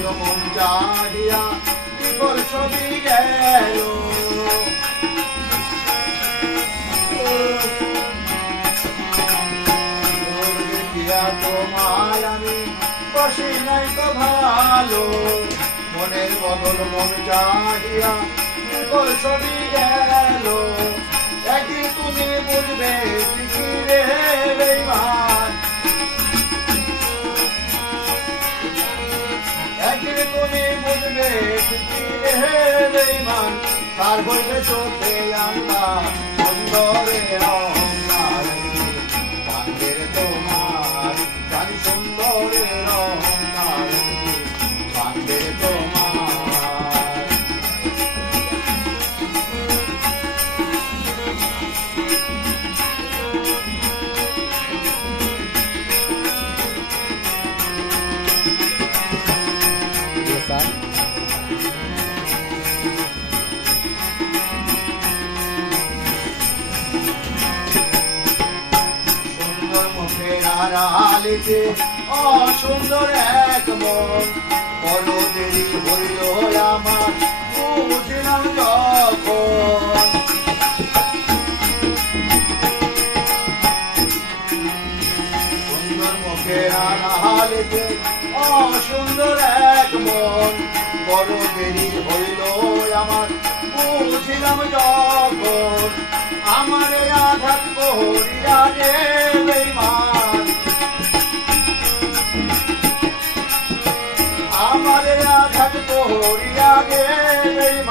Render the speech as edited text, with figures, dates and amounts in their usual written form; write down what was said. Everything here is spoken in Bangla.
বদল মন চাহিয়া বিকল ছবি গেল। তোমায় আমি বসি নাই তো ভালো, মনের বদল মন চাহিয়া বিকল ছবি গেল। একদিন তুমি বুঝবে রে বেঈমান, একদিন তুমি বুঝবে রে বেঈমান, তার হইবে চোখে আল্লাহ সুন্দরে অহংকার। চাঁদের তোমার জানি সুন্দরে অহংকার, চাঁদের তোমার। আড়ালিতে অসুন্দর এক মন, বড় দেরি হইল আমার বুঝলাম যখন। সুন্দর মুখের আড়ালিতে অসুন্দর এক মন, বড় দেরি হইল আমার বুঝলাম যখন। আমার আঘাত করিয়া রে বেঈমান, আমার আঘাত করিয়া রে বেঈমান।